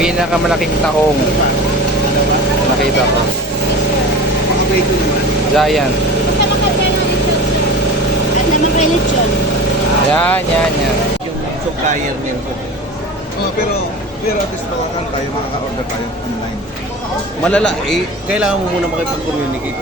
Pinakamalaking tahong nakita ko. Giant. Basta makarga ng lechon, sir. At naman kay lechon. Yan. Yung supplier niya po. Oh, pero at least makakal tayo, makaka-order tayo online. Malala, kailangan mo muna makipag-communicate.